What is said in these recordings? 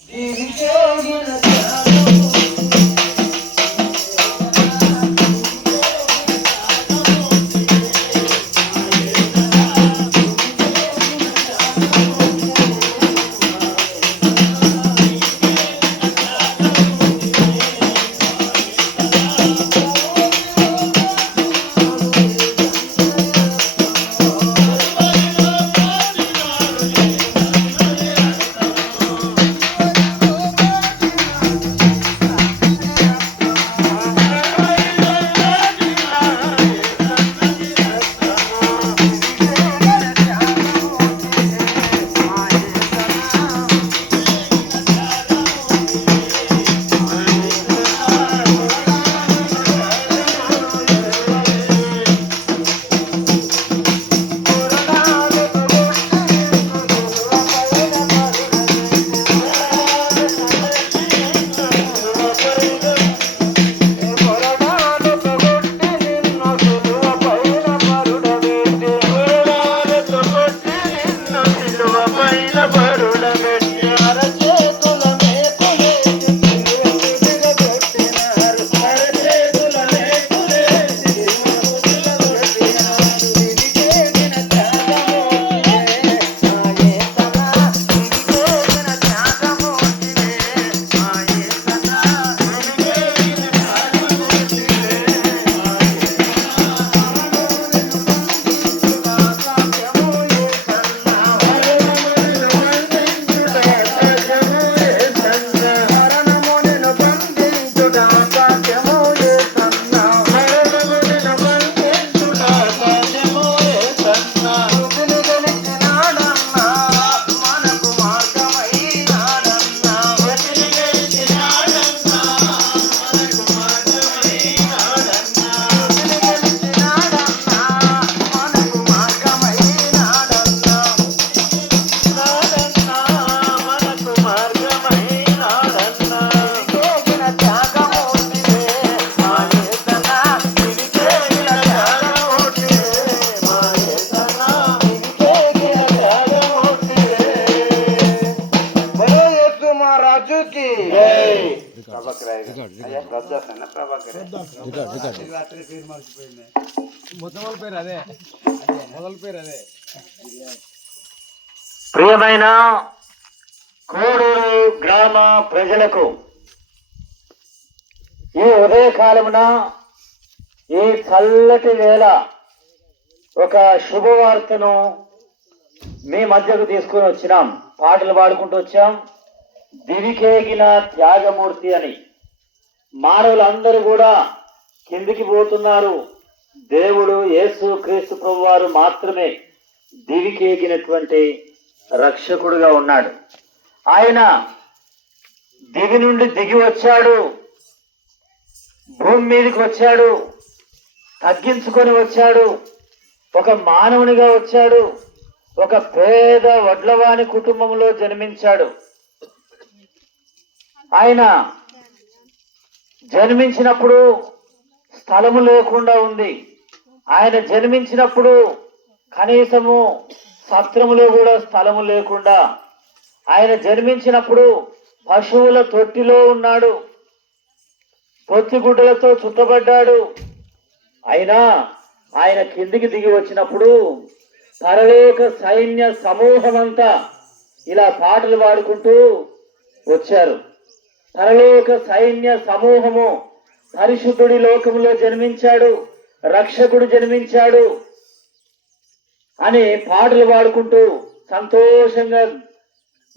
Baby, you Prabhakar అయ్యా రద్దాసన ప్రభాకర్? మొదల పేరు అదే. మొదల పేరు అదే. ప్రియమైన కోడూరు గ్రామ ప్రజలకు ఈ ఉదయకాలమున ఈ చల్లటి వేళ ఒక శుభవార్తను మీ మధ్యకు తీసుకొని వచ్చినాం. పాటలు పాడుకుంటూ వచ్చాం. దివికేగిన త్యాగమూర్తి అని. మానవులందరూ కూడా కిందికి పోతున్నారు. దేవుడు యేసు క్రీస్తు ప్రభువారు మాత్రమే దివికేగినటువంటి రక్షకుడుగా ఉన్నాడు. ఆయన దివి నుండి దిగి వచ్చాడు. భూమి మీదకి వచ్చాడు. తగ్గించుకొని వచ్చాడు. ఒక మానవునిగా వచ్చాడు. ఒక పేద వడ్లవాణి కుటుంబంలో జన్మించాడు. ఆయన జన్మించినప్పుడు స్థలము లేకుండా ఉంది. ఆయన జన్మించినప్పుడు కనీసము సత్రములో కూడా స్థలము లేకుండా. ఆయన జన్మించినప్పుడు పశువుల తొట్టిలో ఉన్నాడు. పొత్తిగుడ్డలతో చుట్టబడ్డాడు. అయినా ఆయన కిందికి దిగి వచ్చినప్పుడు పరలేక సైన్య సమూహమంతా ఇలా పాటలు పాడుకుంటూ వచ్చారు. పరలోక సైన్య సమూహము పరిశుద్ధుడి లోకములో జన్మించాడు రక్షకుడు జన్మించాడు అని పాటలు పాడుకుంటూ సంతోషంగా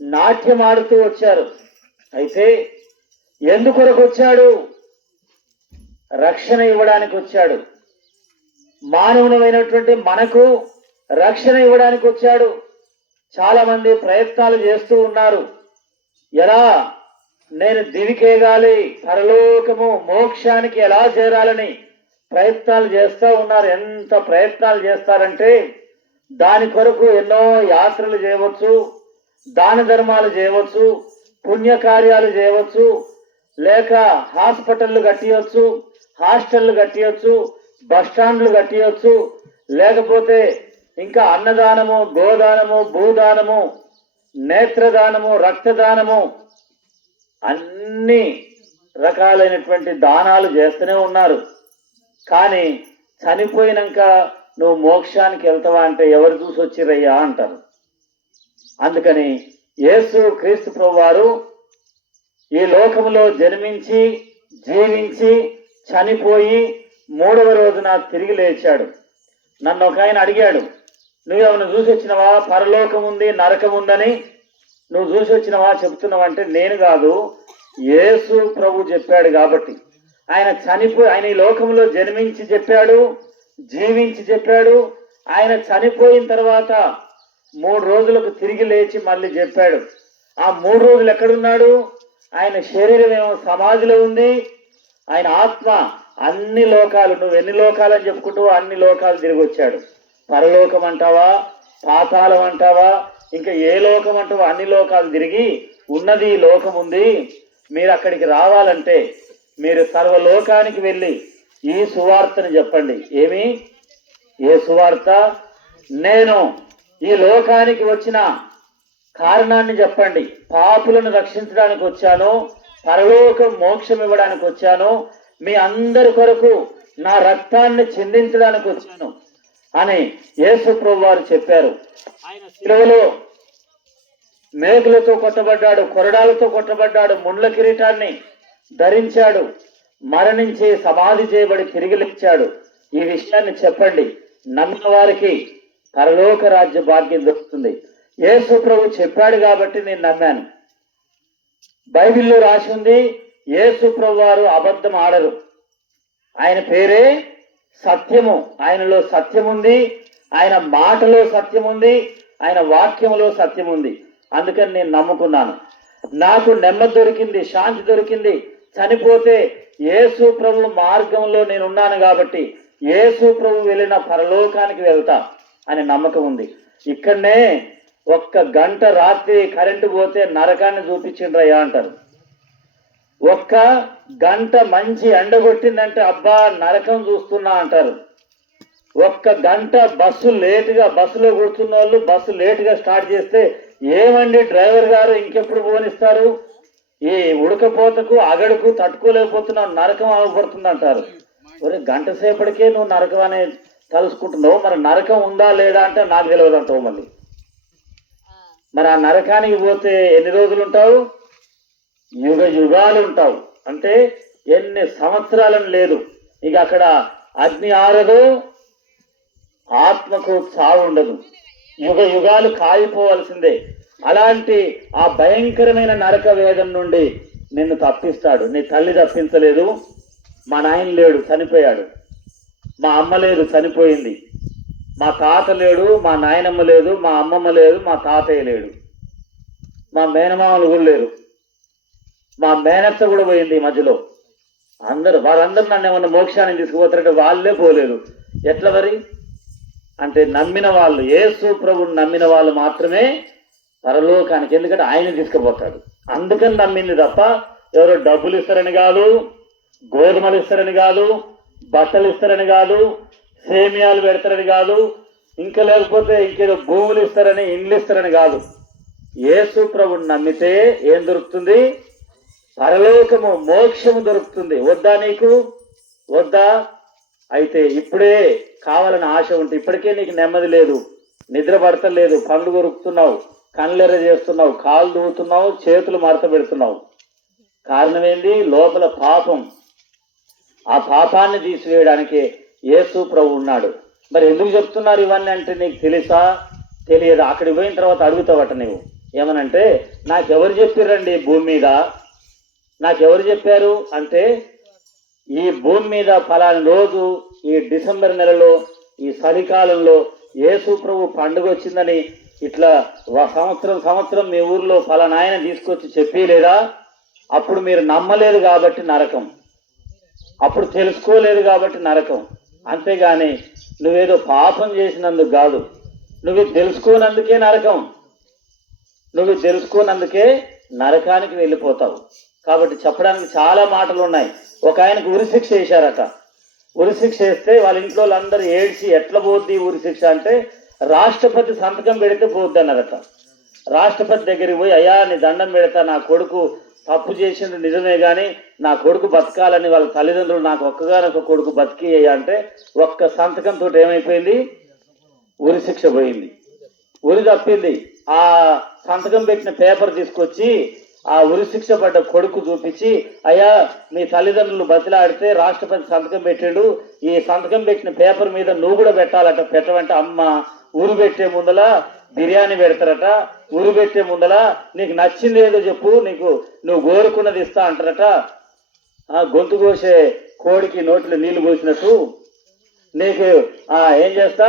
నాట్యం ఆడుతూ వచ్చారు. అయితే ఎందుకొరకు వచ్చాడు? రక్షణ ఇవ్వడానికి వచ్చాడు. మానవునమైనటువంటి మనకు రక్షణ ఇవ్వడానికి వచ్చాడు. చాలా మంది ప్రయత్నాలు చేస్తూ ఉన్నారు. ఎలా? నేను దివికేగాలి పరలోకము మోక్షానికి ఎలా చేరాలని ప్రయత్నాలు చేస్తూ ఉన్నారు. ఎంత ప్రయత్నాలు చేస్తారంటే దాని కొరకు ఎన్నో యాత్రలు చేయవచ్చు దాన ధర్మాలు చేయవచ్చు పుణ్యకార్యాలు చేయవచ్చు లేక హాస్పిటళ్ళు కట్టియచ్చు హాస్టళ్ళు కట్టియచ్చు బస్ స్టాండ్లు కట్టియచ్చు లేకపోతే ఇంకా అన్నదానము గోదానము భూదానము నేత్రదానము రక్తదానము అన్ని రకాలైనటువంటి దానాలు చేస్తూనే ఉన్నారు. కానీ చనిపోయినాక నువ్వు మోక్షానికి వెళ్తావా అంటే ఎవరు చూసి వచ్చిరయ్యా అంటారు. అందుకని యేసు క్రీస్తు ప్రభువారు ఈ లోకంలో జన్మించి జీవించి చనిపోయి మూడవ రోజున తిరిగి లేచాడు. నన్ను ఒక ఆయన అడిగాడు నువ్వేమైనా చూసి వచ్చినవా? పరలోకం ఉంది నరకం ఉందని నువ్వు చూసి వచ్చినవా చెప్తున్నావంటే నేను కాదు యేసు ప్రభు చెప్పాడు కాబట్టి. ఆయన చనిపోయి ఆయన ఈ లోకంలో జన్మించి చెప్పాడు జీవించి చెప్పాడు. ఆయన చనిపోయిన తర్వాత మూడు రోజులకు తిరిగి లేచి మళ్ళీ చెప్పాడు. ఆ మూడు రోజులు ఎక్కడున్నాడు? ఆయన శరీరం ఏమో సమాధిలో ఉంది. ఆయన ఆత్మ అన్ని లోకాలు నువ్వు ఎన్ని లోకాలు అని చెప్పుకుంటూ అన్ని లోకాలు తిరిగి వచ్చాడు. పరలోకం అంటావా? పాతాళం అంటావా? ఇంకా ఏ లోకం అంటూ అన్ని లోకాలు తిరిగి ఉన్నది ఈ లోకం ఉంది. మీరు అక్కడికి రావాలంటే మీరు సర్వలోకానికి వెళ్ళి ఈ సువార్తను చెప్పండి. ఏమి? ఏ సువార్త? నేను ఈ లోకానికి వచ్చిన కారణాన్ని చెప్పండి. పాపులను రక్షించడానికి వచ్చాను. పరలోకం మోక్షం ఇవ్వడానికి వచ్చాను. మీ అందరి కొరకు నా రక్తాన్ని చెందించడానికి వచ్చాను. అని యేసు ప్రభు వారు చెప్పారు. ఆయన శిలువలో మేకులతో కొట్టబడ్డాడు కొరడాలతో కొట్టబడ్డాడు ముండ్ల కిరీటాన్ని ధరించాడు మరణించి సమాధి చేయబడి తిరిగి లేచాడు. ఈ విషయాన్ని చెప్పండి. నమ్మిన వారికి పరలోక రాజ్య భాగ్యం దొరుకుతుంది. యేసు ప్రభు చెప్పాడు కాబట్టి నేను నమ్మాను. బైబిల్లో రాసి ఉంది యేసు ప్రభు వారు అబద్ధం ఆడరు. ఆయన పేరే సత్యము. ఆయనలో సత్యం ఉంది ఆయన మాటలో సత్యం ఉంది ఆయన వాక్యములో సత్యం ఉంది అందుకని నేను నమ్ముకున్నాను. నాకు నెమ్మది దొరికింది శాంతి దొరికింది. చనిపోతే యేసు సూప్రభు మార్గంలో నేను ఉన్నాను కాబట్టి యేసు ప్రభు వెళ్ళిన పరలోకానికి వెళ్తా అనే నమ్మకం ఉంది. ఇక్కడనే ఒక్క గంట రాత్రి కరెంటు పోతే నరకాన్ని చూపించిండ్రయ్యా అంటారు. ఒక్క గంట మంచి ఎండగొట్టిందంటే అబ్బా నరకం చూస్తున్నా అంటారు. ఒక్క గంట బస్సు లేటుగా బస్సులో కూర్చున్న వాళ్ళు బస్సు లేటుగా స్టార్ట్ చేస్తే ఏమండి డ్రైవర్ గారు ఇంకెప్పుడు పోనిస్తారు? ఈ ఉడకపోతకు అగడుకు తట్టుకోలేకపోతున్నావు నరకం అవ్వబడుతుంది అంటారు ఒరే గంట సేపటికే నువ్వు నరకం అనే తలుసుకుంటున్నావు. మరి నరకం ఉందా లేదా అంటే నాకు తెలియదు అంటావు మళ్ళీ. మరి ఆ నరకానికి పోతే ఎన్ని రోజులు ఉంటావు యుగ యుగాలు ఉంటావు. అంటే ఎన్ని సంవత్సరాలను లేదు. ఇక అక్కడ అగ్ని ఆరదు ఆత్మకు చావు ఉండదు. యుగ యుగాలు కాలిపోవలసిందే. అలాంటి ఆ భయంకరమైన నరక వేదం నుండి నిన్ను తప్పిస్తాడు. నీ తల్లి తప్పించలేదు. మా నాయన లేడు చనిపోయాడు. మా అమ్మ లేదు చనిపోయింది. మా తాత లేడు మా నాయనమ్మ లేదు మా అమ్మమ్మ లేదు మా తాతయ్య లేడు. మా మేనమామలు కూడా లేరు. మా మేనత్త కూడా పోయింది ఈ మధ్యలో. అందరూ వారందరూ నన్ను ఏమన్నా మోక్షానికి తీసుకుపోతారంటే వాళ్ళే పోలేదు. ఎట్లా మరి? అంటే నమ్మిన వాళ్ళు యేసు ప్రభుని నమ్మిన వాళ్ళు మాత్రమే పరలోకానికి ఎందుకంటే ఆయన తీసుకుపోతాడు. అందుకని నమ్మింది తప్ప ఎవరో డబ్బులు ఇస్తారని కాదు గోధుమలు ఇస్తారని కాదు బట్టలు ఇస్తారని కాదు సేమియాలు పెడతారని కాదు ఇంకా లేకపోతే ఇంకేదో భూములు ఇస్తారని ఇండ్లు ఇస్తారని కాదు. యేసు ప్రభుని నమ్మితే ఏం దొరుకుతుంది? పరలోకము మోక్షము దొరుకుతుంది. వద్దా నీకు? వద్దా? అయితే ఇప్పుడే కావాలని ఆశ ఉంటే ఇప్పటికే నీకు నెమ్మది లేదు. నిద్ర పడతలేదు. పండ్లు కొరుకుతున్నావు. కళ్ళెర్ర చేస్తున్నావు. కాళ్ళు దూవుతున్నావు చేతులు మడత పెడుతున్నావు. కారణం ఏంది? లోపల పాపం. ఆ పాపాన్ని తీసివేయడానికి యేసు ప్రభు ఉన్నాడు. మరి ఎందుకు చెప్తున్నారు ఇవన్నీ అంటే నీకు తెలుసా? తెలియదు? అక్కడికి పోయిన తర్వాత అడుగుతావట నువ్వు ఏమనంటే నాకెవరు చెప్పిర్రండి భూమి మీద? నాకెవరు చెప్పారు అంటే ఈ భూమి మీద ఫలాని రోజు ఈ డిసెంబర్ నెలలో ఈ చలికాలంలో యేసు ప్రభు పండుగ వచ్చిందని ఇట్లా సంవత్సరం సంవత్సరం మీ ఊర్లో ఫలానాయన తీసుకొచ్చి చెప్పి లేదా? అప్పుడు మీరు నమ్మలేదు కాబట్టి నరకం. అప్పుడు తెలుసుకోలేదు కాబట్టి నరకం. అంతేగాని నువ్వేదో పాపం చేసినందుకు కాదు. నువ్వు తెలుసుకోనందుకే నరకం. నువ్వు తెలుసుకోనందుకే నరకానికి వెళ్ళిపోతావు. కాబట్టి చెప్పడానికి చాలా మాటలు ఉన్నాయి. ఒక ఆయనకు ఉరిశిక్ష వేశారట. ఉరిశిక్ష వేస్తే వాళ్ళ ఇంట్లో వాళ్ళందరూ ఏడ్చి ఎట్లా పోద్ది ఉరిశిక్ష అంటే రాష్ట్రపతి సంతకం పెడితే పోద్ది అన్నారట. రాష్ట్రపతి దగ్గరికి పోయి అయ్యా నీ దండం పెడతా నా కొడుకు తప్పు చేసిండు నిజమే కానీ నా కొడుకు బతకాలని వాళ్ళ తల్లిదండ్రులు నాకు ఒక్కగానొక్క కొడుకు బతికి అంటే ఒక్క సంతకంతో ఏమైపోయింది? ఉరి శిక్ష పోయింది. ఉరి తప్పింది. ఆ సంతకం పెట్టిన పేపర్ తీసుకొచ్చి ఆ ఉరి శిక్ష పడ్డ కొడుకు చూపించి అయ్యా మీ తల్లిదండ్రులు బతిలాడితే రాష్ట్రపతి సంతకం పెట్టాడు. ఈ సంతకం పెట్టిన పేపర్ మీద నువ్వు కూడా పెట్టాలట పెట్టమంటే అమ్మ ఊరు పెట్టే ముందల బిర్యానీ పెడతారట. ఊరు పెట్టే ముందల నీకు నచ్చింది ఏదో చెప్పు నీకు నువ్వు కోరుకున్నది ఇస్తా అంటారట. ఆ గొంతు కోసే కోడికి నోట్లో నీళ్ళు పోసినట్టు నీకు ఆ ఏం చేస్తా?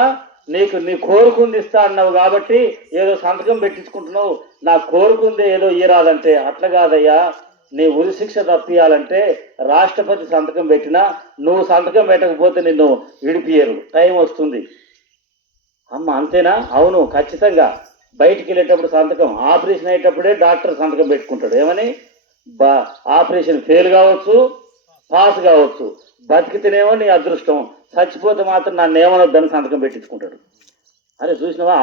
నీకు నీ కోరుకుంది ఇస్తా అన్నావు కాబట్టి ఏదో సంతకం పెట్టించుకుంటున్నావు. నా కోరుకుంది ఏదో ఇరాదంటే అట్లా కాదయ్యా. నీ ఉరిశిక్ష తప్పియాలంటే రాష్ట్రపతి సంతకం పెట్టినా నువ్వు సంతకం పెట్టకపోతే నిన్ను విడిపియరు టైం వస్తుంది. అమ్మ అంతేనా? అవును ఖచ్చితంగా. బయటికి వెళ్ళేటప్పుడు సంతకం ఆపరేషన్ అయ్యేటప్పుడే డాక్టర్ సంతకం పెట్టుకుంటాడు. ఏమని? బా ఆపరేషన్ ఫెయిల్ కావచ్చు పాస్ కావచ్చు. బతికితేనేమో నీ అదృష్టం. చచ్చిపోతే మాత్రం నన్ను ఏమనొద్దని సంతకం పెట్టించుకుంటాడు. అరే చూసినావా?